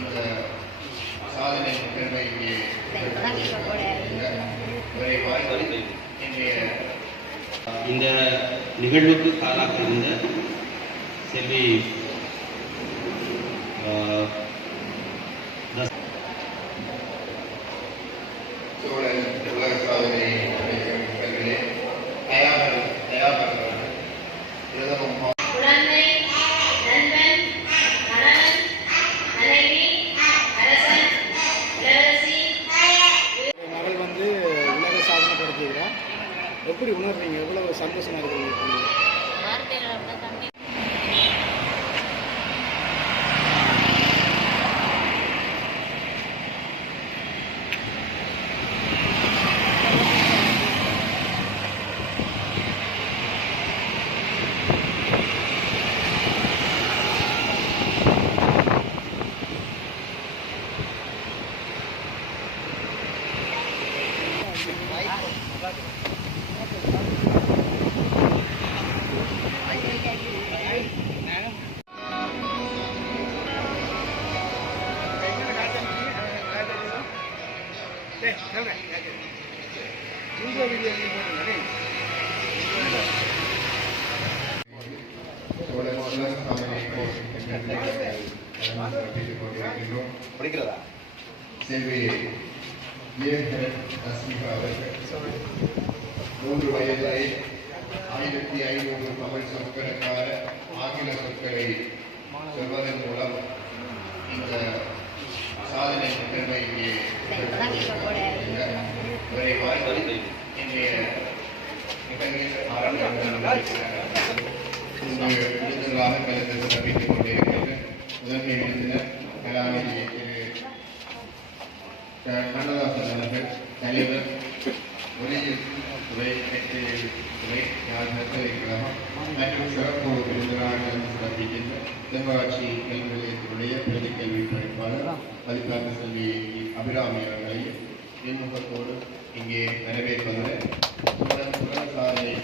இந்த சாதனை நிகழ்வை இங்கே இந்த நிகழ்வுக்கு காலாக இருந்த செல்வி சோழன் உலக சாதனை எப்படி உணர்றீங்க? எவ்வளவு சந்தோஷமா இருக்கீங்க? செல்வி அவர்கள் 3 வயதில் 1500 தமிழ் சொற்களுக்கான ஆங்கில சொற்களை சொல்வதன் மூலம் இந்த சாதனை நிகழ்வை இங்கே இன்றைய நிகழ்வில் விருதுகளாக கலந்து சிறப்பித்துக் கொண்டிருக்கிறது. முதன்மை விருந்தினர் கலாநிதி கண்ணதாசன் அவர்கள், தலைவர் ஒலியில் துறை துறை கழகம் மற்றும் சிறப்பு விருந்தினராக சிறப்பிக்கின்ற தென்மராட்சி கல்வி நிலையத்தினுடைய பிரதி கல்வி பணிப்பாளர் மதிப்பாக செல்வி அபிராமி அவர்களை இன்முகத்தோடு இங்கே வரவேற்பதில் உலக சாதனை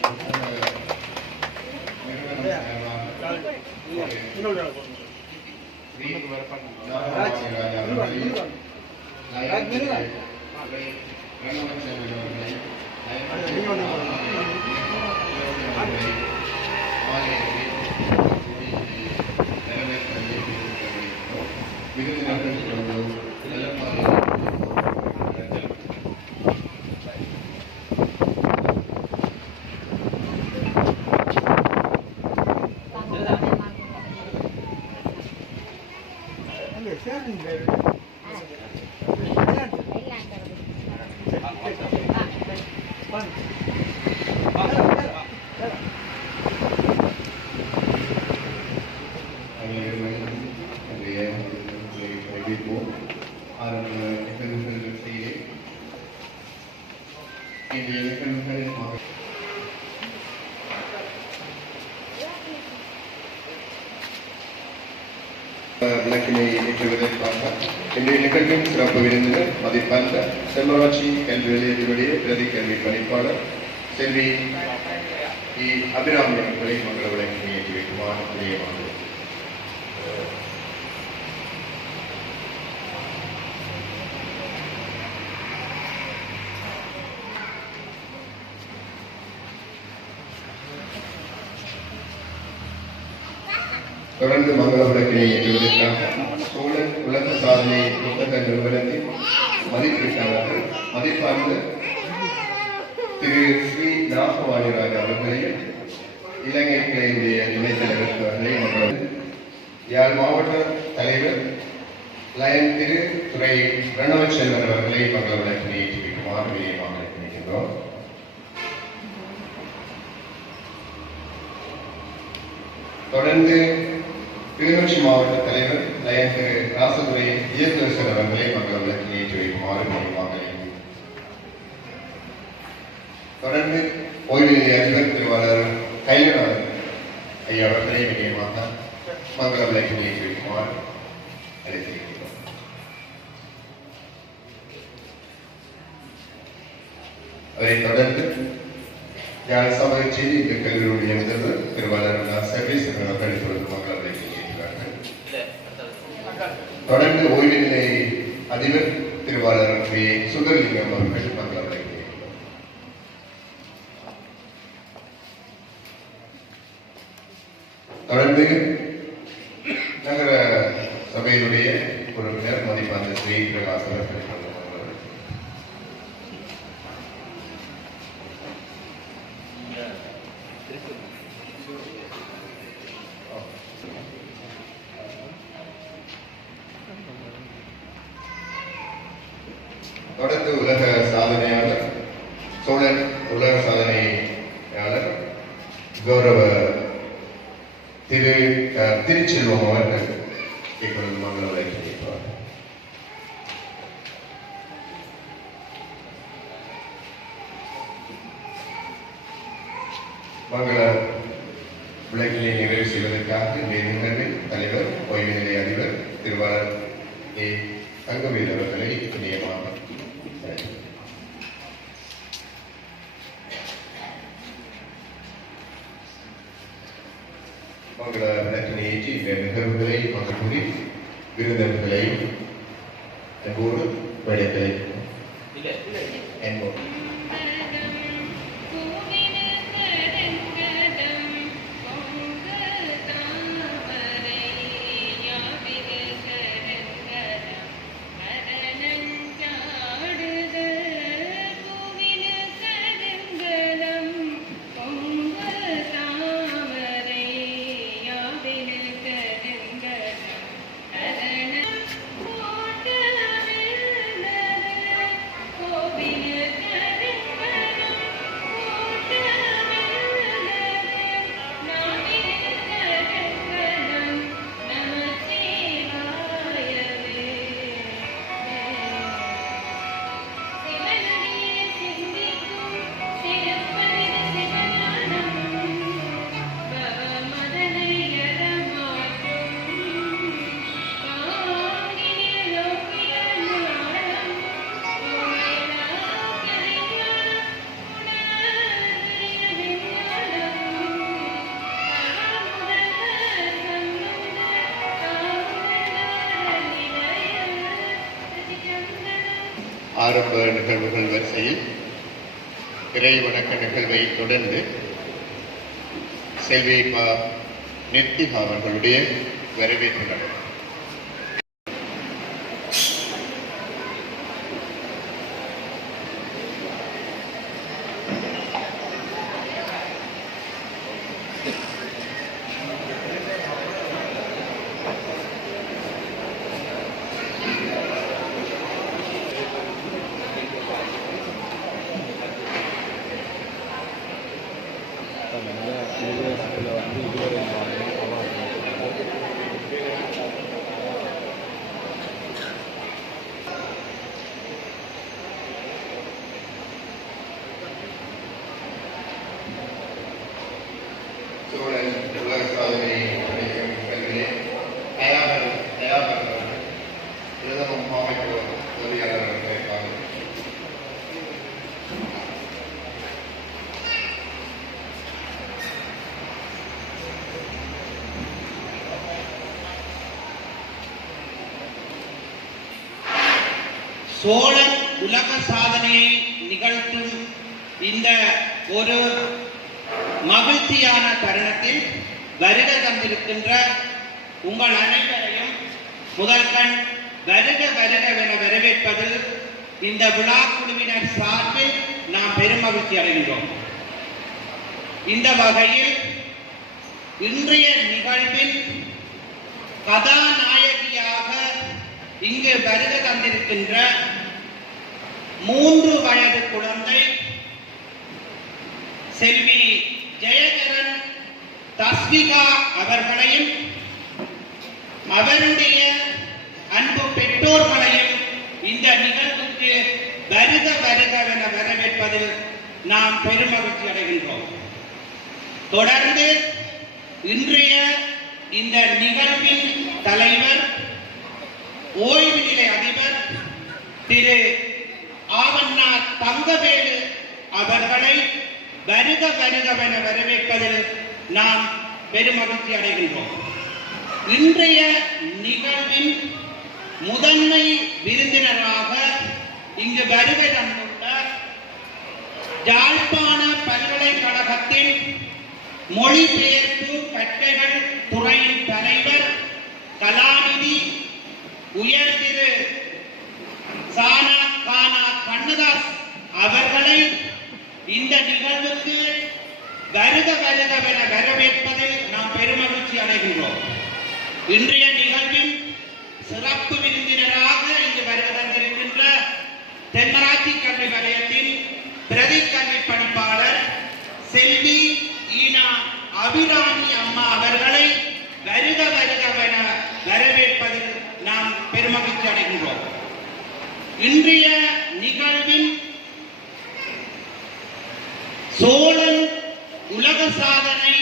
விளக்கினை ஏற்றுவதற்காக இன்றைய நிகழ்வின் சிறப்பு விருந்தினர் மதிப்பார்ந்த தென்மராட்சி கல்வி நிலையத்தினுடைய பிரதி கல்வி பணிப்பாளர் செல்வி அபிராமி அவர்களை மங்கள விளக்கினை ஏற்றி வைக்குமாறு நிலையமானது. தொடர்ந்து மங்கள விளக்கினை ஏற்றுவதற்காக சோழன் உலக சாதனை புத்தக நிறுவனத்தின் மதிப்பீட்டாளர்கள் மதிப்பார்ந்த திரு ஸ்ரீ நாகவாணிராஜ் அவர்களையும் இலங்கை கிளையுடைய துணைத் தலைவர் அவர்களையும் அவர்கள் யாழ் மாவட்ட தலைவர் லயன் திரு துறை பிரணவச்செல்வன் அவர்களை மங்கள விளக்கினை ஏற்றி வைக்குமாறு விஜயமாக நினைக்கின்றோம். தொடர்ந்து கிளிநொச்சி மாவட்ட தலைவர் லயன் திரு ராசதுரை இயக்குநர் அவர்களை மங்கள விளக்கினை ஏற்றி வைக்குமாறு முறையாக. தொடர்ந்து ஓய்வு நிலைய அதிபர் திருவாளர் கைலநாதன் ஐயா அவர்களை விஜயமாக மங்கள விளக்கினை ஏற்றி வைக்குமாறு அழைத்திருக்கிறோம். அதைத் தொடர்ந்து யாழ் சபை செய்தி இந்த கல்லூரியுடைய முதல்வர் திருவாளர் சர்வீஸ் அவர்கள் இப்பொழுது மங்கள விளக்கினை ஏற்றுகிறார்கள். தொடர்ந்து ஓய்வு நிலை அதிபர் திருவாளர் சுந்தரலிங்கம் அவர்கள் மங்கள தொடர்ந்து நகர சபையினுடைய உறுப்பினர் மதிப்பான ஸ்ரீ பிரகாஷ் அவர்கள் தொடர்ந்து உலக சாதனையாளர் சோழன் உலக சாதனையாளர் கௌரவ திருச்செல்வம் அவர்கள் இப்பொழுது மங்கள உரை செய்வார். மங்கள விளக்கினை நிறைவு செய்வதற்காக நிகழ்வில் தலைவர் ஓய்வு நிலைய அதிபர் திருவாளர் தங்கவேல் அவர்களை நியமனம் மங்கள விளக்கினை ஏற்றி இந்த நிகழ்வுகளை பங்கூடி விருந்தினர்களையும் அன்போடு வேடத்தை என்போம். ஆரம்ப நிகழ்வுகள் வரிசையில் இறை வணக்க நிகழ்வை தொடர்ந்து செல்வி நிர்த்திகா அவர்களுடைய வரவேற்பு நடக்கும். சோழன் உலக சாதனை பிரதம அமைப்பு உதவியாளர் சோழன் உலக சாதனையை நிகழ்த்தும் இந்த ஒரு மகிழ்ச்சியான தருணத்தில் வருக தந்திருக்கின்ற உங்கள் அனைவரையும் முதற்கண் வருக வருகவென வரவேற்பதில் இந்த விழா குழுவினர் சார்பில் நாம் பெருமகிழ்ச்சி அடைகின்றோம். இந்த வகையில் இன்றைய நிகழ்வில் கதாநாயகியாக இங்கு வருக தந்திருக்கின்ற 3 வயது குழந்தை செல்வி ஜெயகரன் தஸ்விகா அவர்களையும் அவருடைய அன்பு பெற்றோர்களையும் இந்த நிகழ்வுக்கு வருக வருகவென வரவேற்பதில் நாம் பெருமகிழ்ச்சி அடைகின்றோம். தொடர்ந்து இன்றைய இந்த நிகழ்வின் தலைவர் ஓய்வு நிலை அதிபர் திரு ஆவண்ணா தங்கவேலு அவர்களை வருக வருகவென வரவேற்பதில் நாம் பெருமகிழ்ச்சி அடைகின்றோம். இன்றைய நிகழ்வின் முதன்மை விருந்தினராக இங்கு வருகை தந்துள்ள யாழ்ப்பாண பல்கலைக்கழகத்தின் மொழிபெயர்ப்பு கற்கைகள் துறையின் தலைவர் கலாநிதி உயர் திரு சானா கானா கண்ணதாஸ் அவர்களை இந்த நிகழ்வுக்கு வருக வருகவென வரவேற்பதில் நாம் பெருமகிழ்ச்சி அடைகின்றோம். இன்றைய நிகழ்வின் சிறப்பு விருந்தினராக இங்கு வருகை தந்திருக்கின்ற தென்மராட்சி கல்வி வலயத்தின் பிரதி கல்வி பணிப்பாளர் செல்வி ஈனா அபிராமி அம்மா அவர்களை வருக வருகவென வரவேற்பதில் நாம் பெருமகிழ்ச்சி அடைகின்றோம். இன்றைய நிகழ்வின் சோழன் உலக சாதனை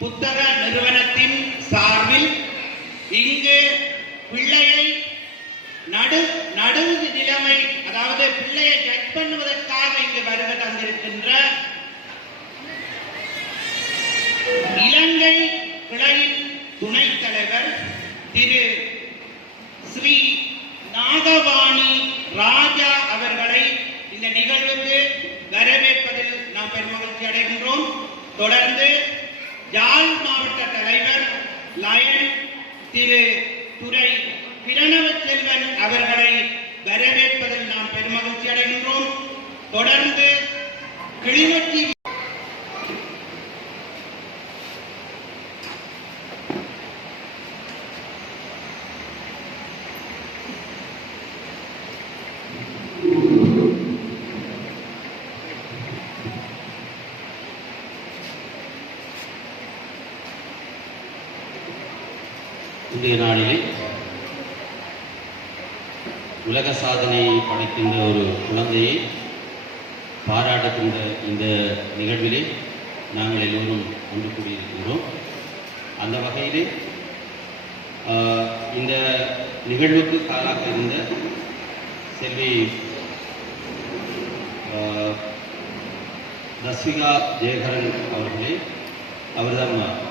புத்தக நிறுவனத்தின் சார்பில் இங்கு பிள்ளையை நடு நிலைமை, அதாவது பிள்ளையை ஜட்ஜ் பண்ணுவதற்காக இங்கு வருகை தந்திருக்கின்ற இலங்கை கிளையின் துணைத் தலைவர் திரு ஸ்ரீ நாகவாணி ராஜா அவர்களை இந்த நிகழ்வுக்கு வரவேற்பதில் நாம் பெருமகிழ்ச்சி அடைகின்றோம். தொடர்ந்து யாழ் மாவட்ட தலைவர் லயன் திரு துரை பிரணவ செல்வன் அவர்களை வரவேற்பதில் நாம் பெருமகிழ்ச்சி அடைகின்றோம். தொடர்ந்து கிளிநொச்சி இன்றைய நாளிலே உலக சாதனையை படைக்கின்ற ஒரு குழந்தையை பாராட்டுகின்ற இந்த நிகழ்விலே நாங்கள் எல்லோரும் ஒன்று கூடியிருக்கின்றோம். அந்த வகையிலே இந்த நிகழ்வுக்கு காலாக இருந்த செல்வி தஸ்விகா ஜெயகரன் அவர்களே, அவர்தான்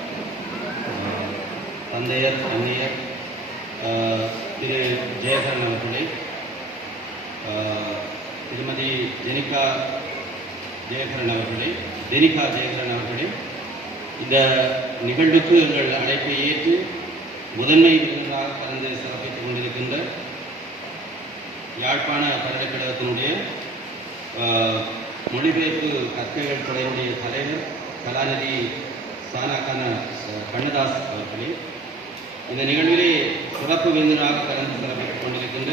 தந்தையர் அன்னையர் திரு ஜெயகரன் அவர்களே, திருமதி தெனிகா ஜெயகரன் அவர்களே, இந்த நிகழ்வுக்கு எங்கள் அழைப்பை ஏற்று முதன்மை விருந்தினராக கலந்து சிறப்பித்துக் கொண்டிருக்கின்ற யாழ்ப்பாண பல்கலைக்கழகத்தினுடைய மொழிபெயர்ப்பு கற்கைகள் துறையினுடைய தலைவர் கலாநிதி சானா கண்ணதாஸ் அவர்களே, இந்த நிகழ்விலே சிறப்பு விருந்தினராக கலந்து சிறப்பித்துக் கொண்டிருக்கின்ற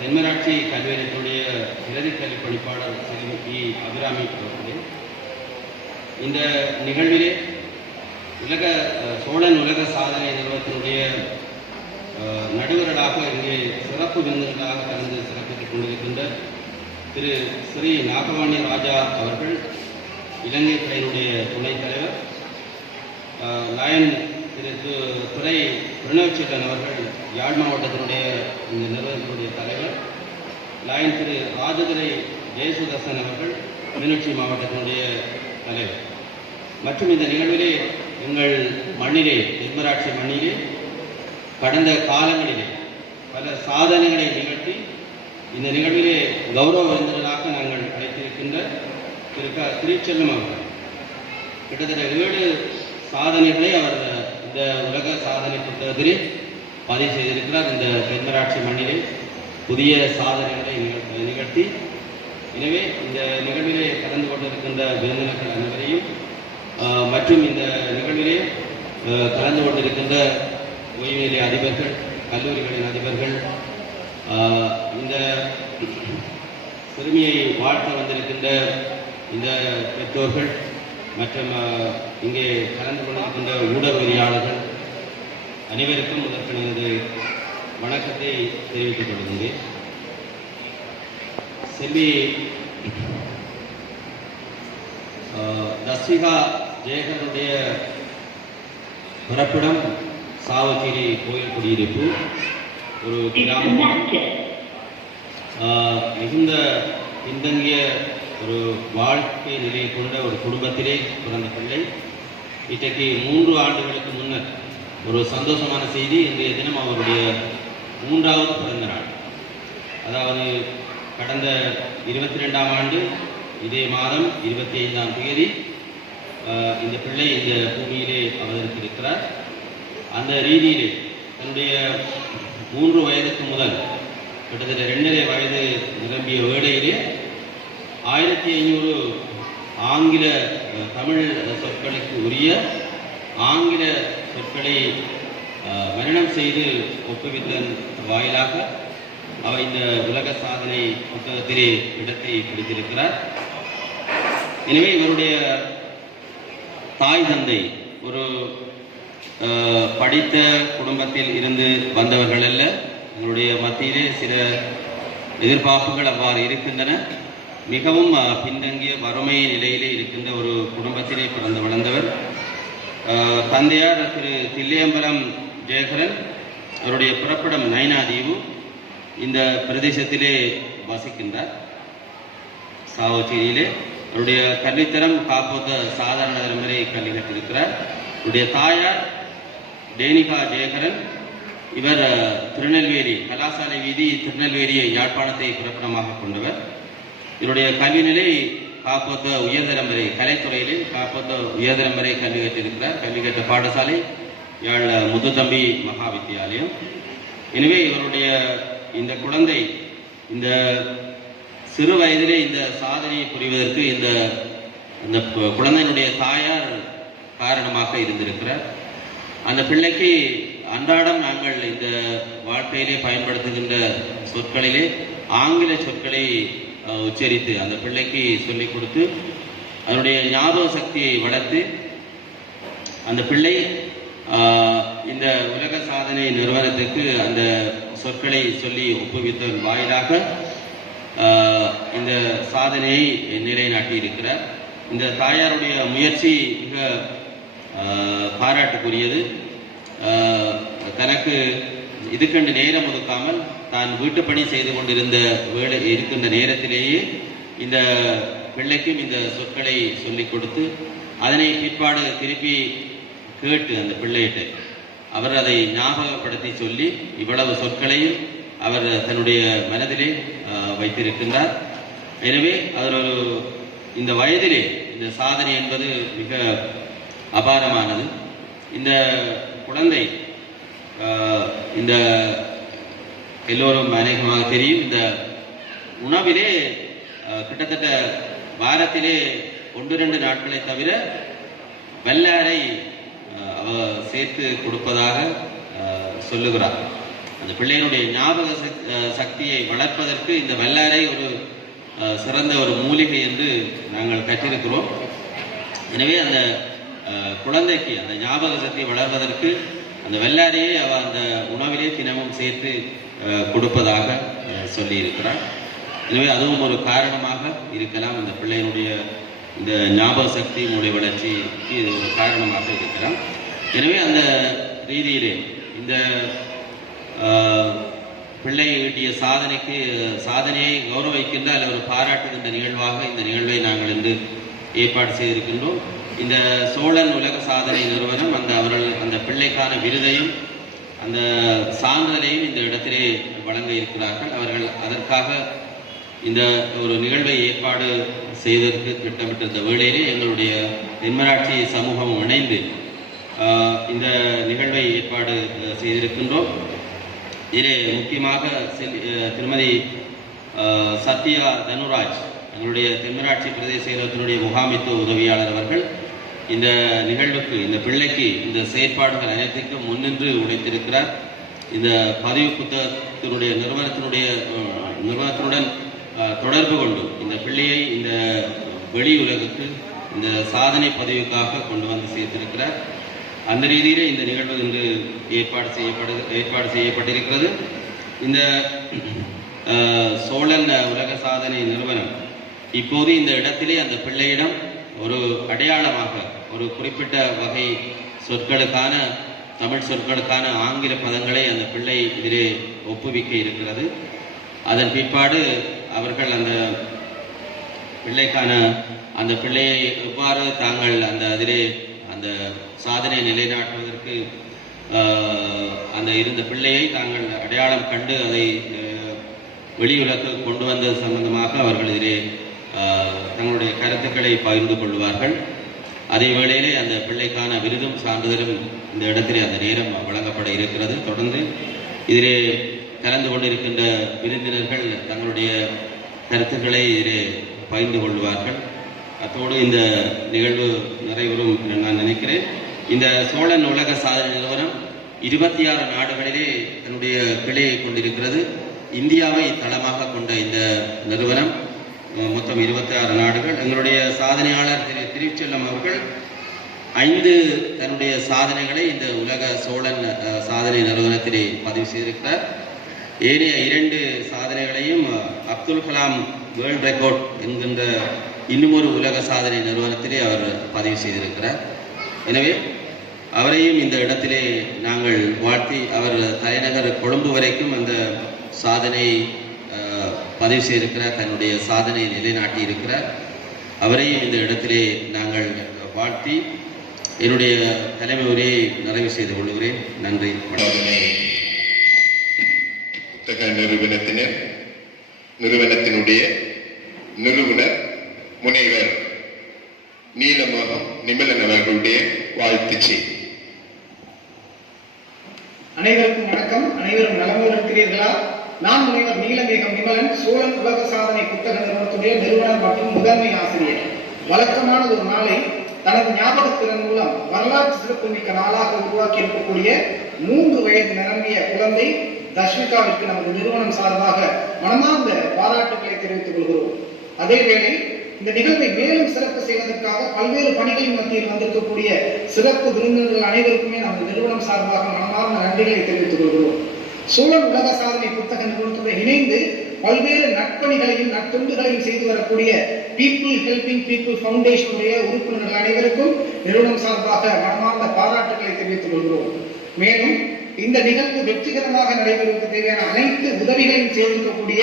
தென்மராட்சி கல்வி நிலையத்துடைய பிரதி கல்வி பணிப்பாளர் செல்வி அபிராமி அவர்களே, இந்த நிகழ்விலே சோழன் உலக சாதனை நிறுவனத்தினுடைய நடுவர்களாக இங்கே சிறப்பு விருந்தினர்களாக கலந்து சிறப்பித்துக் கொண்டிருக்கின்ற திரு ஸ்ரீ நாகவாணி ராஜா அவர்கள், இலங்கை கிளையினுடைய துணைத் தலைவர் லயன் திரு துரை பிரணவச்செல்வன் அவர்கள், யாழ் மாவட்டத்தினுடைய இந்த நிறுவனத்தினுடைய தலைவர் லயன் திரு ராஜதுரை ஜெயசுதர்சன் அவர்கள், கிளிநொச்சி மாவட்டத்தினுடைய தலைவர், மற்றும் இந்த நிகழ்விலே எங்கள் மண்ணிலே தென்மராட்சி மண்ணிலே கடந்த காலங்களிலே பல சாதனைகளை நிகழ்த்தி இந்த நிகழ்விலே கௌரவ விருந்தினராக நாங்கள் அழைத்திருக்கின்ற திரு திருச்செல்லம் அவர்கள் கிட்டத்தட்ட 7 சாதனைகளை அவர் இந்த உலக சாதனை புத்தகத்திலே பதிவு செய்திருக்கிறார். இந்த தென்மராட்சி மண்ணிலே புதிய சாதனைகளை நிகழ்த்தி, எனவே இந்த நிகழ்விலே கலந்து கொண்டிருக்கின்ற விருந்தினர்கள் அனைவரையும் மற்றும் இந்த நிகழ்விலே கலந்து கொண்டிருக்கின்ற ஓய்வு நிலைய அதிபர்கள், கல்லூரிகளின் அதிபர்கள், இந்த சிறுமியை வாழ்த்த வந்திருக்கின்ற இந்த பெற்றோர்கள் மற்றும் இங்கே கலந்து கொண்டிருக்கின்ற ஊடகவியலாளர்கள் அனைவருக்கும் முதற்கண் எனது வணக்கத்தை தெரிவித்துக் கொள்கின்றேன். செல்வி தஸ்விகா ஜெயகரனுடைய பிறப்பிடம் சாவச்சேரி கோயில் குடியிருப்பு, ஒரு கிராமம். மிகுந்த பின்தங்கிய ஒரு வாழ்க்கை நிலையை கொண்ட ஒரு குடும்பத்திலே பிறந்த பிள்ளை. இன்றைக்கு 3 ஆண்டுகளுக்கு முன்னர் ஒரு சந்தோஷமான செய்தி, இன்றைய தினம் அவருடைய மூன்றாவது பிறந்த நாள். அதாவது கடந்த 22ஆம் ஆண்டு இதே மாதம் 25ஆம் தேதி இந்த பிள்ளை இந்த பூமியிலே அவதரித்திருக்கிறார். அந்த ரீதியிலே தன்னுடைய 3 வயதுக்கு முதல் கிட்டத்தட்ட 2.5 வயது நிரம்பிய வேளையிலே 1500 ஆங்கில தமிழ் சொற்களுக்கு உரிய ஆங்கில சொற்களை மரணம் செய்து ஒப்புவித்தன் வாயிலாக அவர் இந்த உலக சாதனை புத்தகத்திலே இடத்தை பிடித்திருக்கிறார். எனவே இவருடைய தாய் தந்தை ஒரு படித்த குடும்பத்தில் இருந்து வந்தவர்கள் அல்ல. எங்களுடைய மத்தியிலே சில எதிர்பார்ப்புகள் அவ்வாறு இருக்கின்றன. மிகவும் பின்தங்கிய வறுமை நிலையிலே இருக்கின்ற ஒரு குடும்பத்திலே பிறந்து வளர்ந்தவர். தந்தையார் திரு தில்லையம்பலம் ஜெயகரன். அவருடைய பிறப்பிடம் நைனாதீவு. இந்த பிரதேசத்திலே வசிக்கின்றார், சாவச்சேரியிலே. அவருடைய கல்வித்தரம் காப்போத்த சாதாரண தரம் வரை கல்வி கற்றிருக்கிறார். அவருடைய தாயார் டேனிகா ஜெயகரன். இவர் திருநெல்வேலி கலாசாலை வீதி திருநெல்வேலியை யாழ்ப்பாணத்தை பிறப்பிடமாக கொண்டவர். இவருடைய கல்வி நிலை காப்போத்த உயர்தரம் வரை கலைத்துறையிலே காப்போத்த உயர்தரம் வரை கல்வி கற்றிருக்கிறார். கல்வி கற்ற பாடசாலை யாழ் முதுதம்பி மகா வித்தியாலயம். எனவே இவருடைய இந்த குழந்தை இந்த சிறு வயதிலே இந்த சாதனையை புரிவதற்கு இந்த குழந்தையினுடைய தாயார் காரணமாக இருந்திருக்கிறார். அந்த பிள்ளைக்கு அன்றாடம் நாங்கள் இந்த வாழ்க்கையிலே பயன்படுத்துகின்ற சொற்களிலே ஆங்கில சொற்களை உச்சரித்து அந்த பிள்ளைக்கு சொல்லிக் கொடுத்து அதனுடைய ஞாபக சக்தியை வளர்த்து அந்த பிள்ளை இந்த உலக சாதனை நிறுவனத்துக்கு அந்த சொற்களை சொல்லி ஒப்புவித்ததன் வாயிலாக இந்த சாதனையை நிலைநாட்டி இருக்கிறார். இந்த தாயாருடைய முயற்சி மிக பாராட்டுக்குரியது. தனக்கு இதுக்கண்டு நேரம் ஒதுக்காமல் தான் வீட்டுப்பணி செய்து கொண்டிருந்த வேலை இருக்கின்ற நேரத்திலேயே இந்த பிள்ளைக்கும் இந்த சொற்களை சொல்லிக் கொடுத்து அதனை பிற்பாடு திருப்பி கேட்டு அந்த பிள்ளையிட்ட அவர் அதை ஞாபகப்படுத்தி சொல்லி இவ்வளவு சொற்களையும் அவர் தன்னுடைய மனதிலே வைத்திருக்கின்றார். எனவே அவர் இந்த வயதிலே இந்த சாதனை என்பது மிக அபாரமானது. இந்த குழந்தை இந்த எல்லோரும் அநேகமாக தெரியும், இந்த உணவிலே கிட்டத்தட்ட வாரத்திலே 1-2 நாட்களை தவிர வல்லாரை சேர்த்து கொடுப்பதாக சொல்லுகிறார். அந்த பிள்ளையினுடைய ஞாபக சக்தியை வளர்ப்பதற்கு இந்த வல்லாரை ஒரு சிறந்த ஒரு மூலிகை என்று நாங்கள் கற்றிருக்கிறோம். எனவே அந்த குழந்தைக்கு அந்த ஞாபக சக்தியை வளர்வதற்கு அந்த வெள்ளாரையை அந்த உணவிலே தினமும் சேர்த்து கொடுப்பதாக சொல்லி இருக்கிறார். எனவே அதுவும் ஒரு காரணமாக இருக்கலாம். அந்த பிள்ளையினுடைய இந்த ஞாபக சக்தி மூளை வளர்ச்சிக்கு இது ஒரு காரணமாக இருக்கலாம். எனவே அந்த ரீதியிலே இந்த பிள்ளை ஈட்டிய சாதனையை கௌரவிக்கின்ற அல்லது ஒரு பாராட்டுகின்ற நிகழ்வாக இந்த நிகழ்வை நாங்கள் இன்று ஏற்பாடு செய்திருக்கின்றோம். இந்த சோழன் உலக சாதனை நிறுவனம் அந்த பிள்ளைக்கான விருதையும் அந்த சான்றிதழையும் இந்த இடத்திலே வழங்க இருக்கிறார்கள். அவர்கள் அதற்காக இந்த ஒரு நிகழ்வை ஏற்பாடு செய்வதற்கு திட்டமிட்டிருந்த வேளையிலே எங்களுடைய தென்மராட்சி சமூகம் இணைந்து இந்த நிகழ்வை ஏற்பாடு செய்திருக்கின்றோம். இதிலே முக்கியமாக திருமதி சத்யா தனுராஜ், எங்களுடைய தென்மராட்சி பிரதேச செயலகத்தினுடைய முகாமித்துவ உதவியாளர் அவர்கள் இந்த நிகழ்வுக்கு இந்த பிள்ளைக்கு இந்த செயற்பாடுகள் அனைத்துக்கும் முன்னின்று உழைத்திருக்கிறார். இந்த பதிவு புத்தகத்தினுடைய நிறுவனத்துடன் தொடர்பு கொண்டு இந்த பிள்ளையை இந்த வெளி உலகுக்கு இந்த சாதனை பதிவுக்காக கொண்டு வந்து சேர்த்திருக்கிறார். அந்த ரீதியிலே இந்த நிகழ்வு இன்று ஏற்பாடு செய்யப்பட்டிருக்கிறது. இந்த சோழன் உலக சாதனை நிறுவனம் இப்போது இந்த இடத்திலே அந்த பிள்ளையிடம் ஒரு அடையாளமாக ஒரு குறிப்பிட்ட வகை சொற்களுக்கான தமிழ் சொற்களுக்கான ஆங்கில பதங்களை அந்த பிள்ளை இதிலே ஒப்புவிக்க இருக்கிறது. அதன் பிற்பாடு அவர்கள் அந்த பிள்ளைக்கான அந்த பிள்ளையை எவ்வாறு தாங்கள் அதிலே அந்த சாதனை நிலைநாட்டுவதற்கு அந்த இருந்த பிள்ளையை தாங்கள் அடையாளம் கண்டு அதை வெளியுலகு கொண்டு வந்தது சம்பந்தமாக அவர்கள் இதிலே தங்களுடைய கருத்துக்களை பகிர்ந்து கொள்வார்கள். அதே வேளையிலே அந்த பிள்ளைக்கான விருதும் சான்றிதழும் இந்த இடத்திலே அந்த நேரம் வழங்கப்பட இருக்கிறது. தொடர்ந்து இதிலே கலந்து கொண்டிருக்கின்ற விருந்தினர்கள் தங்களுடைய கருத்துக்களை இதிலே பகிர்ந்து கொள்வார்கள். அத்தோடு இந்த நிகழ்வு நிறைவேறும் என நான் நினைக்கிறேன். இந்த சோழன் உலக சாதனை நிறுவனம் 26 நாடுகளிலே தன்னுடைய கிளையை கொண்டிருக்கிறது. இந்தியாவை தளமாக கொண்ட இந்த நிறுவனம் மொத்தம் 26 நாடுகள். எங்களுடைய சாதனையாளர் திரு திருச்செல்லம் அவர்கள் 5 தன்னுடைய சாதனைகளை இந்த உலக சோழன் சாதனை நிறுவனத்திலே பதிவு செய்திருக்கிறார். ஏனைய 2 சாதனைகளையும் அப்துல் கலாம் வேர்ல்ட் ரெக்கார்ட் என்கின்ற இன்னுமொரு உலக சாதனை நிறுவனத்திலே அவர் பதிவு செய்திருக்கிறார். எனவே அவரையும் இந்த இடத்திலே நாங்கள் வாழ்த்தி, அவர் தலைநகர் கொழும்பு வரைக்கும் அந்த சாதனை பதிவு செய்திருக்கிறார், தன்னுடைய சாதனையை நிலைநாட்டி இருக்கிறார். அவரையும் இந்த இடத்திலே நாங்கள் வாழ்த்தி என்னுடைய தலைமை உரையை நிறைவு செய்து கொள்கிறேன். நன்றி. புத்தக நிறுவனத்தினுடைய நிறுவனர் முனைவர் நீலமோகம் நிமலன் அவர்களுடைய வாழ்த்து செய்தி. அனைவருக்கும் வணக்கம். அனைவரும் நலமோடு இருக்கிறீர்களா? நான் முனைவர் நீலமேகம் நிமலன், சோழன் உலக சாதனை புத்தக நிறுவனத்துடைய நிறுவனர் மற்றும் முதன்மை ஆசிரியர். வழக்கமான ஒரு நாளை தனது ஞாபகத்திறன் மூலம் வரலாற்று சிறப்புமிக்க நாளாக உருவாக்கி இருக்கக்கூடிய 3 வயது நிரம்பிய குழந்தை தஷ்மிகாவிற்கு நமது நிறுவனம் சார்பாக மனமார்ந்த பாராட்டுகளை தெரிவித்துக் கொள்கிறோம். அதேவேளை இந்த நிகழ்வை மேலும் சிறப்பு செய்வதற்காக பல்வேறு பணிகளின் மத்தியில் வந்திருக்கக்கூடிய சிறப்பு விருந்தினர்கள் அனைவருக்குமே நமது நிறுவனம் சார்பாக மனமார்ந்த நன்றிகளை தெரிவித்துக் கொள்கிறோம். சோழன் உலக சாதனை புத்தக நிறுவனத்துடன் இணைந்து பல்வேறு நற்பணிகளையும் நற்தொண்டுகளையும் செய்து வரக்கூடிய பீப்புள் ஹெல்பிங் பீப்புள் ஃபவுண்டேஷனுடைய உறுப்பினர்கள் அனைவருக்கும் நிறுவனம் சார்பாக மனமார்ந்த பாராட்டுகளை தெரிவித்துக் கொள்கிறோம். மேலும் இந்த நிகழ்வு வெற்றிகரமாக நடைபெறுவதற்கு தேவையான அனைத்து உதவிகளையும் செய்திருக்கக்கூடிய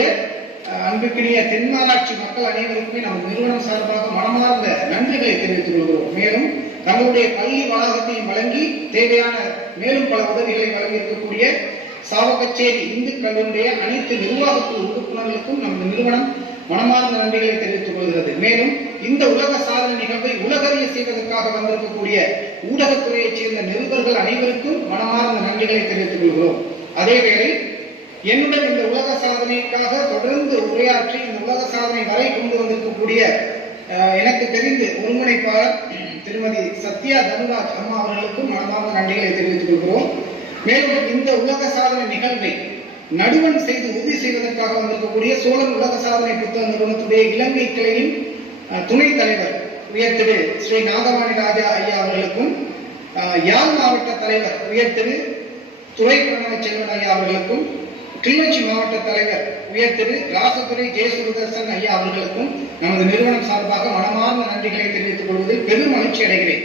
அன்புக்கினிய தென்மாராட்சி மக்கள் அனைவருக்குமே நமது நிறுவனம் சார்பாக மனமார்ந்த நன்றிகளை தெரிவித்துக் கொள்கிறோம். மேலும் தங்களுடைய பள்ளி வளாகத்தையும் வழங்கி தேவையான மேலும் பல உதவிகளை வழங்கி இருக்கக்கூடிய சாவகச்சேரி இந்து கல்லூரியுடைய அனைத்து நிர்வாகக்குழு உறுப்பினர்களுக்கும் நமது நிறுவனம் மனமார்ந்த நன்றிகளை தெரிவித்துக் கொள்கிறது. மேலும் இந்த உலக சாதனை நிகழ்வை உலகறிய செய்வதற்காக வந்திருக்கக்கூடிய ஊடகத்துறையைச் சேர்ந்த நிருபர்கள் அனைவருக்கும் மனமார்ந்த நன்றிகளை தெரிவித்துக் கொள்கிறோம். அதேவேளை என்னுடன் இந்த உலக சாதனைக்காக தொடர்ந்து உரையாற்றி இந்த உலக சாதனை வரை கொண்டு வந்திருக்கக்கூடிய எனக்கு தெரிந்து ஒருங்கிணைப்பாளர் திருமதி சத்யா தனுராஜ் அம்மா அவர்களுக்கும் மனமார்ந்த நன்றிகளை தெரிவித்துக் கொள்கிறோம். மேலும் இந்த உலக சாதனை நிகழ்வை நடுவன் செய்து உறுதி செய்வதற்காக வந்திருக்கக்கூடிய சோழன் உலக சாதனை புத்தக நிறுவனத்துடைய இலங்கை கிளையின் துணைத் தலைவர் உயர் திரு ஸ்ரீ நாகவாணி ராஜா ஐயா அவர்களுக்கும், யாழ் மாவட்ட தலைவர் உயர் திரு துறை பிரணவ செல்வன் ஐயா அவர்களுக்கும், கிளிநொச்சி மாவட்ட தலைவர் உயர் திரு ராசதுரை ஜெயசுரதர்சன் ஐயா அவர்களுக்கும் நமது நிறுவனம் சார்பாக மனமார்ந்த நன்றிகளை தெரிவித்துக் கொள்வதில் பெரும் மகிழ்ச்சி அடைகிறேன்.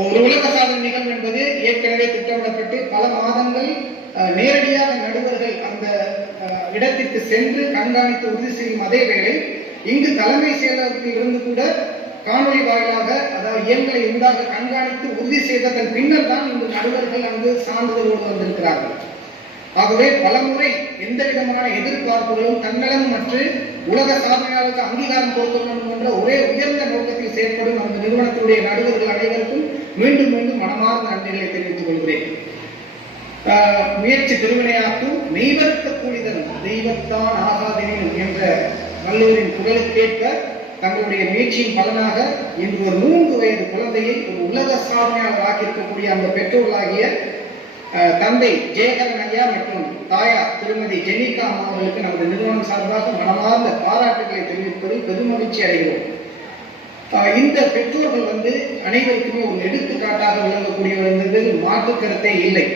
ஒரு உலக சாதனை நிகழ்வு என்பது ஏற்கனவே திட்டமிடப்பட்டு பல மாதங்கள் நேரடியாக நடுவர்கள் அந்த இடத்திற்கு சென்று கண்காணித்து உறுதி செய்யும் அதே வேளை இங்கு தலைமை செயலகத்தில் இருந்து கூட காணொலி வாயிலாக அதாவது இயல்களை உண்டாக கண்காணித்து உறுதி செய்ததன் பின்னர் தான் இந்த நடுவர்கள் அங்கு சான்றிதழோடு வந்திருக்கிறார்கள். ஆகவே பலமுறை எந்த விதமான எதிர்பார்ப்புகளும் தன்னலமற்று உலக சாதனையாளருக்கு அங்கீகாரம் கொடுக்க வேண்டும் என்ற ஒரே உயர்ந்த நோக்கத்தில் செயற்படும் அந்த நிறுவனத்தினுடைய நடுவர்கள் அனைவருக்கும் மீண்டும் மீண்டும் மனமார்ந்த நன்றிகளை தெரிவித்துக் கொள்கிறேன். முயற்சி திருவினையாக்கும் மெய்வர்க்க கூடிதன் தெய்வத்தான் ஆகாதெனினும் என்ற வள்ளுவரின் குரலுக்கேற்ப தங்களுடைய முயற்சியின் பலனாக இன்று ஒரு 3 வயது குழந்தையை ஒரு உலக சாதனையாளர் ஆக்கியிருக்கக்கூடிய அந்த பெற்றோர்களாகிய தந்தை ஜெயகரன் ஐயா மற்றும் தாயார் திருமதி ஜெனிகா அம்மா அவர்களுக்கு நமது நிறுவனம் சார்பாக மனமார்ந்த பாராட்டுகளை தெரிவிப்பதில் பெருமகிழ்ச்சி அடைகிறோம். இந்த பெற்றோர்கள் அனைவருக்குமே ஒரு எடுத்துக்காட்டாக விளங்கக்கூடியவர் என்பதில் மாற்று கருத்தே இல்லை.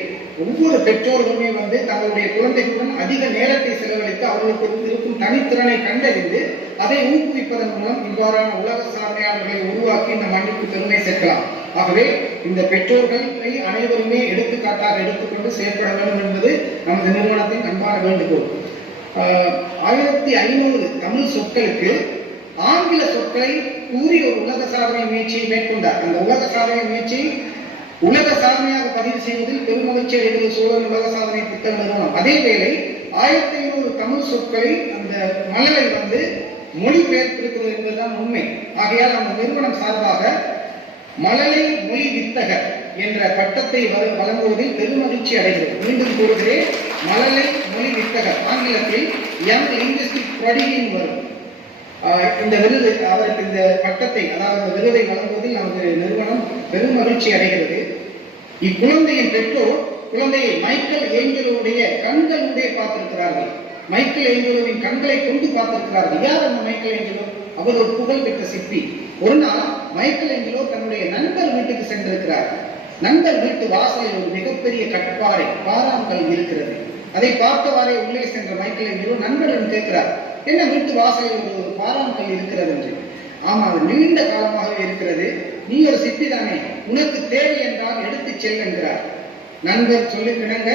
ஒவ்வொரு பெற்றோர்களுமே தங்களுடைய குழந்தைகளுடன் அதிக நேரத்தை செலவழித்து அவர்களுக்கு இருக்கும் தனித்திறனை கண்டறிந்து அதை ஊக்குவிப்பதன் மூலம் இவ்வாறான உலக சாதனையாளர்களை உருவாக்கி இந்த மண்ணுக்கு பெருமை சேர்க்கலாம். ஆகவே இந்த பெற்றோர்களை அனைவருமே எடுத்துக்காட்டாக எடுத்துக்கொண்டு செயற்பட வேண்டும் என்பது நமது நிறுவனத்தின் அன்பான வேண்டுகோள். 1500 தமிழ் சொற்களுக்கு ஆங்கில சொற்களை கூறி ஒரு உலக சாதனை முயற்சியை மேற்கொண்டார். அந்த உலக சாதனை முயற்சி உலக சாதனையாக பதிவு செய்வதில் பெருமகிழ்ச்சி அடைகிறது சோழன் உலக சாதனை புத்தக நிறுவனம். அதே வேளை 1500 தமிழ் சொற்களை அந்த மலரை மொழிபெயர்த்திருக்கிறது என்பதுதான் உண்மை. ஆகையால் அந்த நிறுவனம் சார்பாக மழலை மொழி வித்தகர் என்ற பட்டத்தை வழங்குவதில் பெருமகிழ்ச்சி அடைகிறது. மீண்டும் கூறுகிறேன், மழலை மொழி வித்தகர், ஆங்கிலத்தில் யங் லிங்குஸ்டிக் ப்ரொடிஜின்னு வரும். இந்த விருது, அவருக்கு இந்த பட்டத்தை, அதாவது விருதை வழங்குவதில் நமது நிறுவனம் பெரும் மகிழ்ச்சி அடைகிறது. இக்குழந்தையின் பெற்றோர் குழந்தையை மைக்கேல் ஏஞ்சலோவுடைய கண்களுடைய பார்த்திருக்கிறார்கள். மைக்கேல் ஏஞ்சலோவின் கண்களை கொண்டு பார்த்திருக்கிறார்கள். யார் அந்த மைக்கேல் ஏஞ்சலோ? அவர் ஒரு புகழ் பெற்ற சிற்பி. ஒரு நாள் மைக்கேல் ஏஞ்சலோ தன்னுடைய நண்பர் வீட்டுக்கு சென்றிருக்கிறார். நண்பர் வீட்டு வாசலில் ஒரு மிகப்பெரிய கட்பாறை பாறாங்கல் இருக்கிறது. அதை பார்த்தவாறே உள்ளே சென்ற மைக்கேல் ஏஞ்சலோ நண்பரிடம் கேட்கிறார், என்ன வீட்டு வாசலில் ஒரு பாறாங்கல் இருக்கிறது என்று. ஆமா, அது நீண்ட காலமாகவே இருக்கிறது. நீ ஒரு சிற்பி தானே, உனக்கு தேவை என்றால் எடுத்து செல் என்கிறார். நண்பர் சொல்லி கிணங்க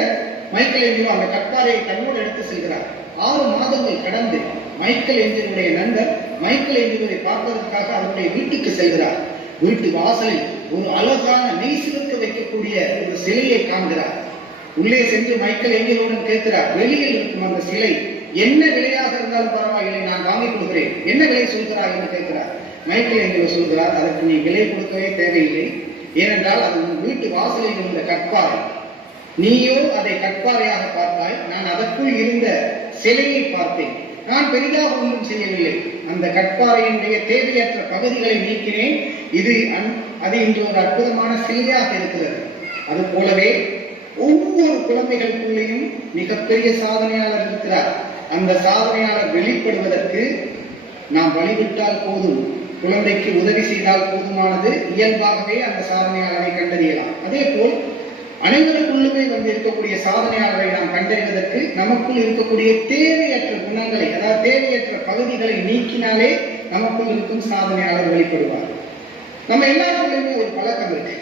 மைக்கேல் ஏஞ்சலோ அந்த கட்பாறையை தன்னோடு எடுத்து செல்கிறார். 6 மாதங்கள் கடந்து மைக்கேல் ஏஞ்சலுடைய நண்பர் மைக்கேல் ஏஞ்சலோவை பார்ப்பதற்காக அவருடைய வீட்டுக்கு செல்கிறார். வீட்டு வாசலில் ஒரு அழகான நெய் சிவக்க வைக்கக்கூடிய ஒரு சிலையை காண்கிறார். உள்ளே சென்று மைக்கேல் ஏஞ்சலோவுடன் கேட்கிறார், வெளியில் இருக்கும் அந்த சிலை என்ன விலையாக இருந்தாலும் பரவாயில்லை, நான் வாங்கிக் கொடுக்கிறேன், என்ன விலை சொல்கிறார் என்று கேட்கிறார். மைக்கேல் ஏஞ்சலோ சொல்கிறார், அதற்கு நீ விலை கொடுக்கவே தேவையில்லை, ஏனென்றால் அது உன் வீட்டு வாசலில் இருந்த கட்பாறை. நீயோ அதை கட்பாறையாக பார்த்தாய், நான் அதற்குள் இருந்த சிலையை பார்த்தேன். நான் பெரிதாக ஒன்றும் செய்யவில்லை, அந்த கட்பாறையினுடைய தேவையற்ற பகுதிகளை நீக்கினேன். அது இன்று ஒரு அற்புதமான சிலையாக இருக்கிறது. அது போலவே ஒவ்வொரு குழந்தைகளுக்குள்ளேயும் மிகப்பெரிய சாதனையாளர் இருக்கிறார். அந்த சாதனையாளர் வெளிப்படுவதற்கு நாம் வழிவிட்டால் போதும், குழந்தைக்கு உதவி செய்தால் போதுமானது. இயல்பாகவே அந்த சாதனையாளரை கண்டறியலாம். அதே போல் அனைவருக்குள்ளுமே இருக்கக்கூடிய சாதனையாளரை நாம் கண்டறிவதற்கு நமக்குள் இருக்கக்கூடிய தேவையற்ற குணங்களை, அதாவது தேவையற்ற பகுதிகளை நீக்கினாலே நமக்குள் இருக்கும் சாதனையாளர் வெளிப்படுவார். நம்ம எல்லாருக்குள்ளேயுமே ஒரு பழக்கம் இருக்கு.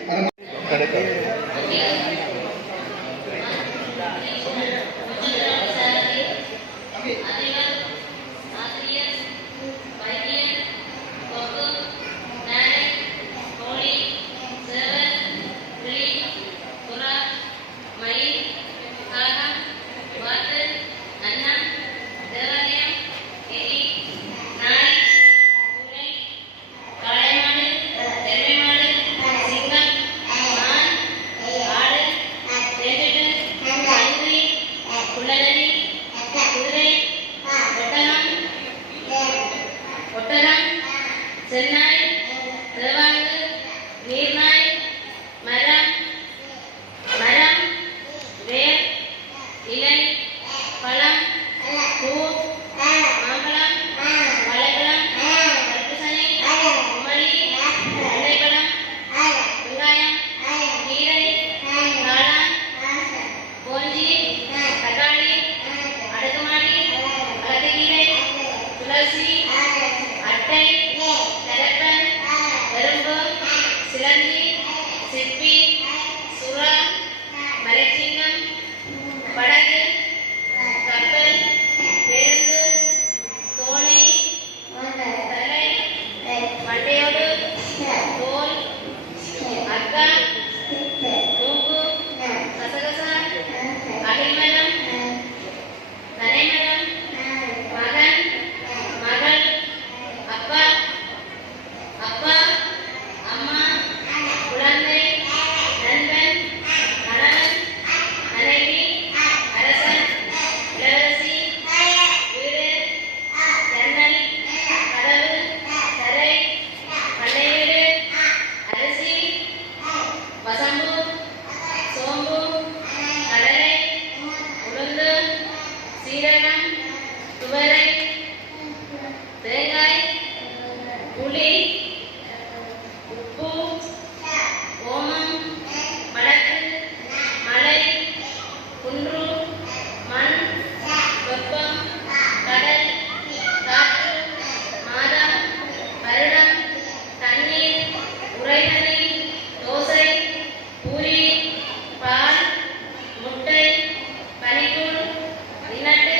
பால், முட்டை, பனிக்கூழ், நட்டு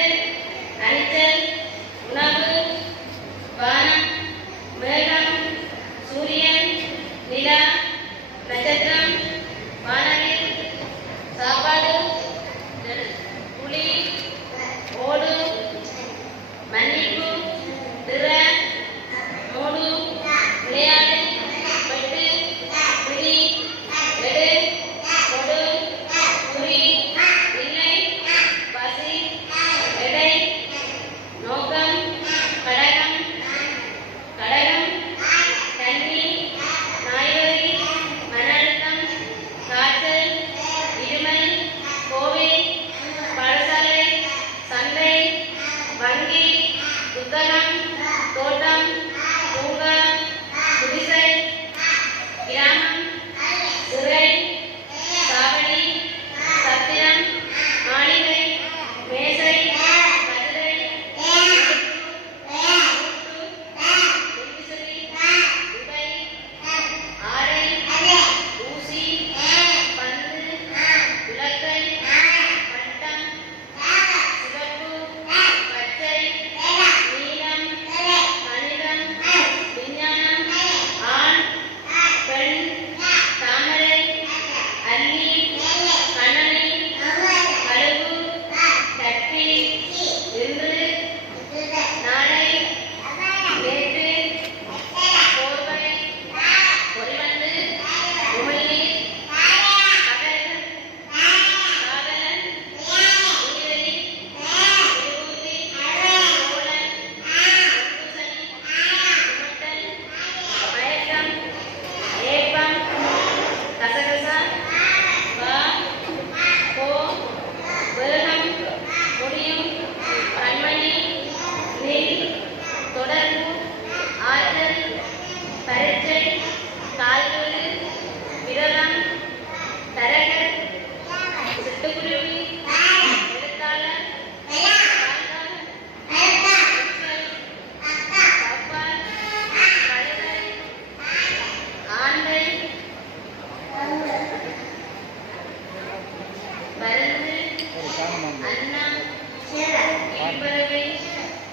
பறவை,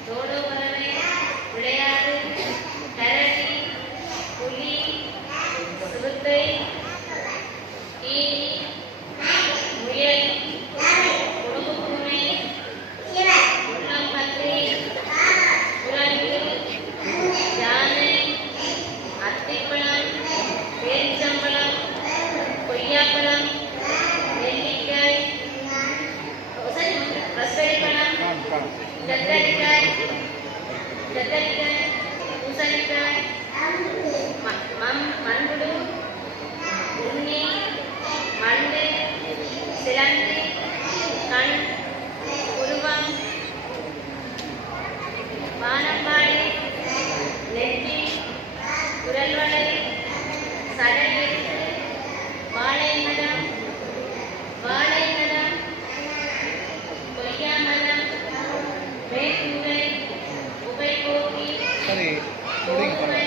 தோடோ பறவை, விளையாடு, கரடி, புலி, சிறுத்தை, ஈனி, முயல், குடும்பப்பூனை, உள்ளம்பன்றி, குரங்கு, யானை, அத்திப்பழம், பேரிச்சம்பழம், கொய்யாப்பழம், நெல்லிக்காய், ரசப்பழம், கத்தரிக்காய், பூசணிக்காய், மண்புழு, உண்ணி, மண்டு, சிலந்தி, கண், உருவம், வானம்பாடி, நெத்தி, குரல்வளை, சடலெழுத்து, வாழை மரம், கொய்யா மரம், மேற்கூரை, புகைப்போக்கி, கோவை,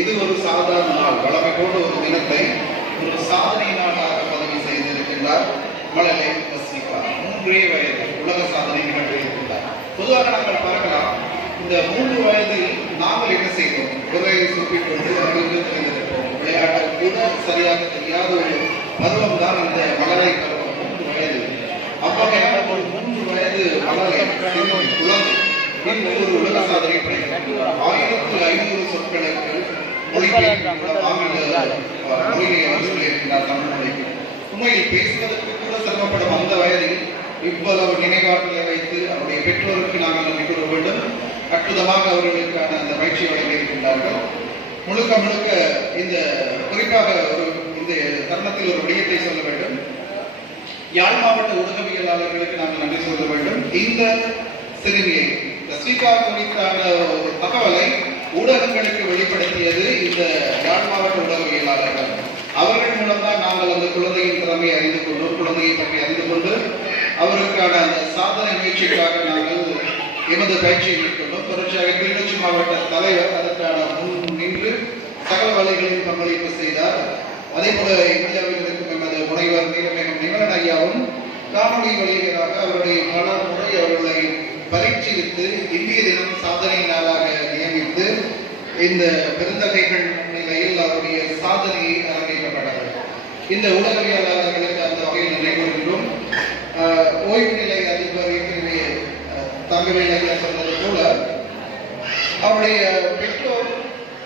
இது ஒரு சாதாரண நாள். வழமை போன்ற ஒரு தினத்தை ஒரு சாதனை நாளாக பதிவு செய்திருக்கின்றார் மழலை தஸ்விகா. 3 வயது உலக சாதனை நிகழ்த்தியிருக்கின்றார். பொதுவாக நாங்கள் பார்க்கலாம், இந்த 3 வயதில் நாங்கள் என்ன செய்தோம்? குறையை சுப்பிக்கொண்டு அங்கிருந்து தெரிந்திருப்போம். விளையாட்டு கூட சரியாக தெரியாத ஒரு பருவம் தான் இந்த மழலை பருவம். 3 வயது. அவ்வகையான ஒரு 3 வயது மழலை குழந்தை இன்று ஒரு உலக சாதனை படைக்கிறார். 1500 சொற்களுக்கு உண்மையில் பேசுவதற்கு கூட சிரமப்படும் அந்த வயதில் இவ்வளவு நினைவாற்றலை வைத்து அவருடைய பெற்றோருக்கு நாங்கள் நன்றி கூற வேண்டும். அற்புதமாக அவர்களுக்கான அந்த பயிற்சி வழங்கியிருக்கின்றார்கள். முழுக்க முழுக்க இந்த குறிப்பாக இந்த தருணத்தில் ஒரு விடயத்தை சொல்ல வேண்டும். யாழ் மாவட்ட ஊடகவியலாளர்களுக்கு நாங்கள் நன்றி சொல்ல வேண்டும். இந்த சிறுமியை தஸ்விகா குறித்தான ஒரு தகவலை ஊடகங்களுக்கு வெளிப்படுத்தியது இந்த யாழ் மாவட்ட ஊடகவியலாளர்கள். அவர்கள் மூலம்தான் நாங்கள் அந்த குழந்தையின் திறமையை அறிந்து கொண்டோம், குழந்தையை பற்றி அறிந்து கொண்டு அவருக்கான அந்த சாதனை முயற்சிக்காக நாங்கள் எமது பயிற்சியை மேற்கொண்டோம். தொடர்ச்சியாக கிளிநொச்சி மாவட்ட தலைவர் அதற்கான முன் நின்று சகல வலைகளில் பங்களிப்பு செய்தார். அதே போல இந்தியாவில் இருக்கும் எமது முனைவர் நீலமேகம் நிமலன் ஐயாவும் காணொலி வழிகளாக அவருடைய பல முறை அவர்களை பரீட்சித்து இந்திய தினம் சாதனை நாளாக நியமித்து இந்த பெருந்தகைகள் முன்னிலையில் அவருடைய சாதனையை அரங்கேற்றப்பட்டது. இந்த ஊடகவியலாளர்களுக்கு அந்த வகையில் நினைவுகின்றோம். ஓய்வு நிலை அதிபர் தங்கவேலையை சொன்னது போல அவருடைய பெற்றோர்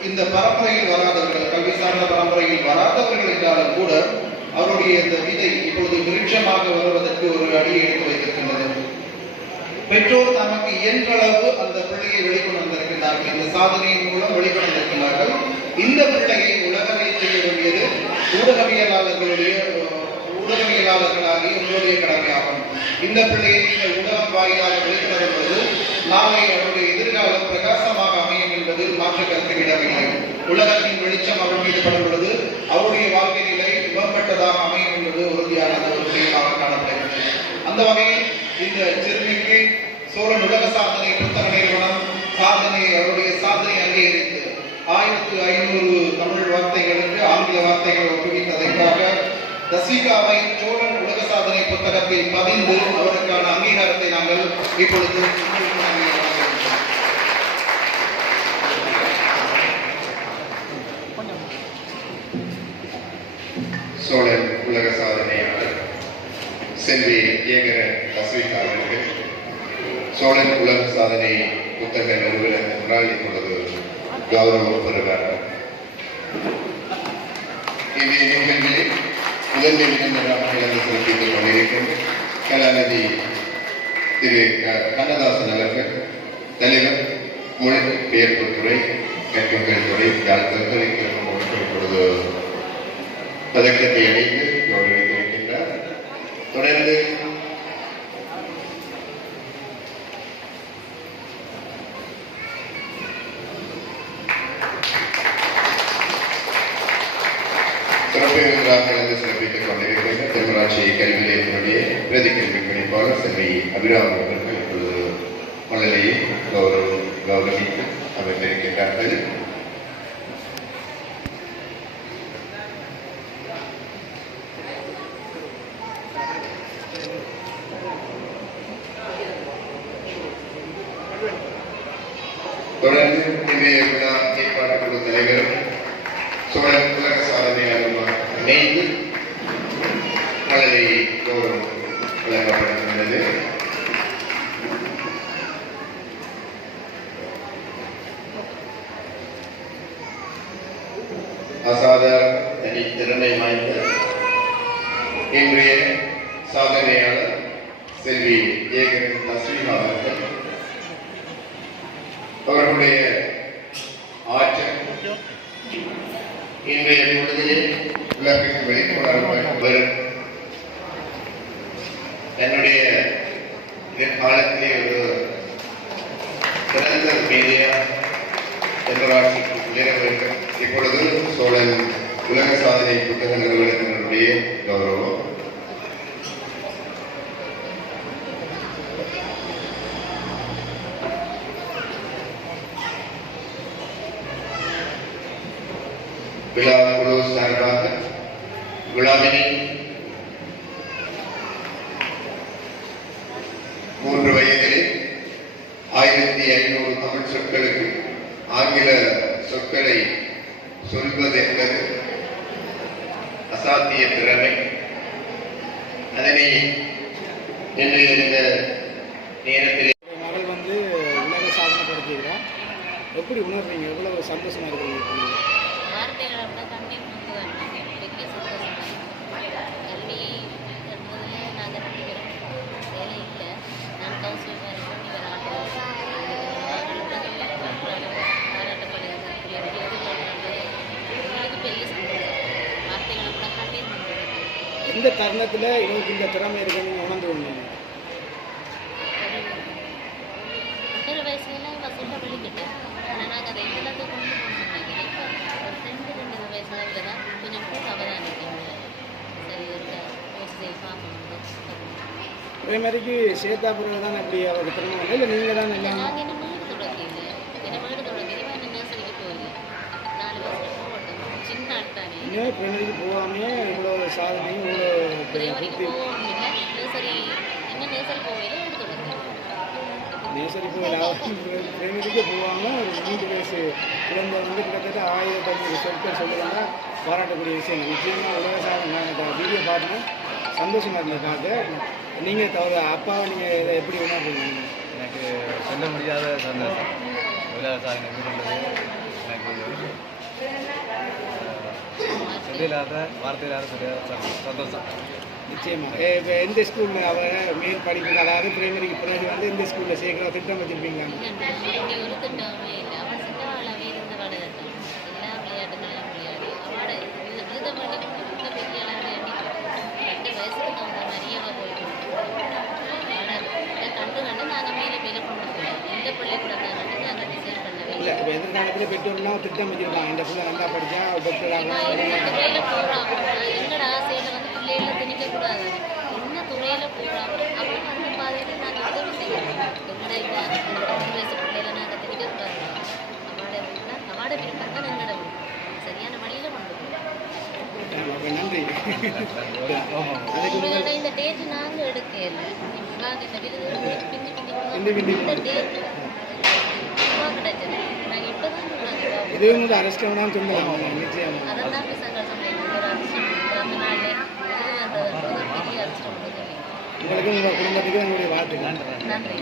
இந்த பரம்பரையில் வராதவர்கள், கல்வி சார்ந்த பரம்பரையில் வராதவர்கள் என்றாலும் கூட அவருடைய இந்த விதை இப்பொழுது விருட்சமாக வருவதற்கு ஒரு அடியை எடுத்து வைத்திருக்கின்றது. பெற்றோர் நமக்கு இயன்றளவு அந்த பிள்ளையை வெளிக்கொண்டு வந்திருக்கிறார்கள். இந்த சாதனையின் மூலம் வெளிக்கொண்டு வந்திருக்கிறார்கள். இந்த பிள்ளையை உலகமே செய்ய வேண்டியது ஊடகவியலாளர்களாகிய உங்களுடைய கடமையாகும். இந்த பிள்ளையை நீங்கள் ஊடகம் வாயிலாக வெளிக்கொண்டு வருவது நாளை அவருடைய எதிர்காலம் பிரகாசமாக அமையும் என்பதில் மாற்று கருத்து இடமில்லை. உலகத்தின் வெளிச்சம் அவர் மீது படும் பொழுது அவருடைய வாழ்க்கை நிலை மேம்பட்டதாக அமையும் என்பது உறுதியான ஒரு விஷயமாக காணப்படுகிறது. அந்த வகையில் இந்த சிறுமிக்கு சோழன் உலக சாதனை புத்தக நிறுவனம் அவருடைய சாதனை அங்கீகரித்து 1500 தமிழ் வார்த்தைகளுக்கு ஆங்கில வார்த்தைகள் ஒப்புவித்ததற்காக தஸ்விகாவை சோழன் உலக சாதனை புத்தகத்தில் பதிந்து அவருக்கான அங்கீகாரத்தை நாங்கள் இப்பொழுது சோழன் உலக சாதனையாளர் செல்வி ஏகரன் தஸ்விகா அவர்கள் சோழன் உலக சாதனை புத்தக நிறுவனத்தினால் இப்பொழுது கௌரவம் பெறுவார். இந்த நிகழ்வில் முதன்மை விருந்தினராக கலந்து சிறப்பித்துக் கொண்டிருக்கும் கலாநிதி திரு கண்ணதாசன் அவர்கள் தலைவர் மொழிபெயர்ப்புத்துறை கற்பித்தல் துறை யாழ்ப்பாணத்திற்கு இப்பொழுது பதக்கத்தை அடைந்து கௌரவித்திருக்கின்றார். தொடர்ந்து பிரதி கல்வி பணிப்பாளர் செல்வி அபிராமி அவர்கள் இப்பொழுது மழலையை கௌரவித்து அவர் தெரிவிக்கின்றார்கள். தொடர்ந்து இன்றைய விழா ஏற்பாடு குழு தலைவரும் சோழன் உலக சாதனையாளருமாக இணைந்து மழலை கௌரவம் வழங்கப்படுகின்றது. அசாதாரண தனித்திறமை வாய்ந்த இன்றைய சாதனையாளர் செல்வி ஏகன் தஸ்வீமா அவர்கள் அவர்களுடைய ஆற்றல் இன்றைய பொழுதிலே உலகிற்கு வெளிக்கொணரப்படும் தன்னுடைய காலத்திலே ஒரு சிறந்த மீடியா தென்னராட்சிக்கு உயர வேண்டும். இப்பொழுது சோழன் உலக சாதனை புத்தக நிறுவனத்தினுடைய கௌரவம். விழா குழு சார்பாக விழாவினை 3 வயதில் 1500 தமிழ் சொற்களுக்கு ஆங்கில சொற்களை சொல்வது என்பது அசாத்திய திறமை. அதனை இன்று இந்த நேரத்தில் மகள் வந்து உலக சாதனை படுத்தியிருக்கோம். எப்படி உணர்றீங்க? எவ்வளவு சந்தோஷமா இருக்கிறீங்க? வார்த்தைகளை விட கண்ணீர் வந்து வரணும். பெரிய சந்தோஷம். கல்வி கற்பதில் நாங்கள் 2 பேரும் வேலை இல்லை. நான் ஹவுஸ் ஒய்ஃபாக இருக்கோம். இவர் பாராட்டப்படுகிறது. எங்களுக்கு பெரிய சந்தோஷம். வார்த்தைகளை விட கண்ணீர் வந்து எந்த தருணத்தில் இவருக்கு இந்த திறமை இருக்குன்னு நீங்கள் உணர்ந்து கொண்டீங்க? ஒரு வயசுலாம் இவன் சொல்ல வெளிக்கிட்டு ஆனால் நாங்கள் அதை எல்லாத்தையும் கொண்டு போகணும். ஒரு 2 வயசுல இதில் தான் கொஞ்சம் கூட அவதானிக்கீங்க. சரி இருக்க யோசிச்சு பார்க்கணும். அதே மாதிரிக்கு சேர்த்தா பிறகு தான் அப்படி அவருக்கு திறமை வந்து இல்லை நீங்கள் தான் எல்லாம் நாங்கள் என்ன வீடு தொடக்கல. என்ன வீடு தொடக்கல. இவன் என்ன நர்சரிக்கு போகல. 4 வயசுல போகட்டும். சின்ன ஆட்டானே இன்னும் பிரைமரிக்கு போகாமே இவ்வளோ சாதனையும் இவ்வளோ பிரைமரிக்கு போகவும் இல்லை. நர்சரி இன்னும் நர்சரி போகல. வீடு தொடக்கல. நேசரி பிரைமரிக்கு போகாமல் ஒரு 3 வயசு குழந்தை வந்து கிட்டத்தட்ட 1500 சொற்கள் சொல்லுவாங்க. பாராட்டக்கூடிய விஷயம். நிச்சயமாக உலக சாதனை வீடியோ பார்த்தோன்னா சந்தோஷமாக இருந்தது பார்த்து. நீங்கள் தவிர அப்பாவை நீங்கள் இதை எப்படி உணர்றீங்க? எனக்கு சொல்ல முடியாத சந்தோஷம். உலக சாதனை மீதுள்ளது எனக்கு சொல்லில்லாத வார்த்தையில்லாத சந்தோஷம். நிச்சயமாக இப்போ எந்த ஸ்கூலில் அவரை மேல் படிப்புக்கு அதாவது பிரைமரிக்கு பிறகு வந்து இந்த ஸ்கூலில் சேர்க்குற திட்டம் வச்சுருப்பீங்களா? இல்லை ஒரு திட்டமே இல்லை. அவன் சின்ன அளவே இருந்து வளர்த்தான். எல்லா விளையாட்டுகளையும் விளையாடி அவளை எழுத வேண்டி பெரிய அளவில் 2 வயசுக்கு தகுந்த மாதிரியே அவள் போயிட்டு கண்டு நாங்கள் மேலே மேலே கொண்டு போவோம். இந்த பள்ளிக்கூடம் தான் நாங்கள் டிசைன் பண்ணவே இல்லை இப்போ எதிர்காலத்தில் பெற்றோர்லாம் திட்டம் வச்சுருக்காங்க. இந்த பிள்ளை நல்லா படித்தா டாக்டர் ஆகலாம். என்ன துறையில் போகிறான் எங்களோட ஆசையில் வந்து பிள்ளைகளை திணிக்கக்கூடாது. என்ன துறையில் போகிறான் அவனுக்கு அந்த பாதையில் நாங்கள் உதவி செய்யணும். எங்களோட இந்த 2 வயசு பிள்ளைகளை நாங்கள் திணிக்கக்கூடாது. அவனோட விருப்பம் தான் எங்களோட விருப்பம். சரியான வழியில் கொண்டு போகணும். நன்றி. உங்களோட இந்த டேட் நாங்கள் எடுக்கல. நாங்கள் இந்த விருது பிந்தி இந்த டேட் கிடைச்சது. நாங்கள் இப்போ தான் இதுவும் வந்து அரசியல் சொல்லலாம். நிச்சயமாக அதான் சங்கர் சமையல் அந்த நாளில் பெரிய அரசியல் உங்களுக்கும் உங்கள் குடும்பத்துக்கும் என்னுடைய வாழ்த்துக்கள். நன்றி.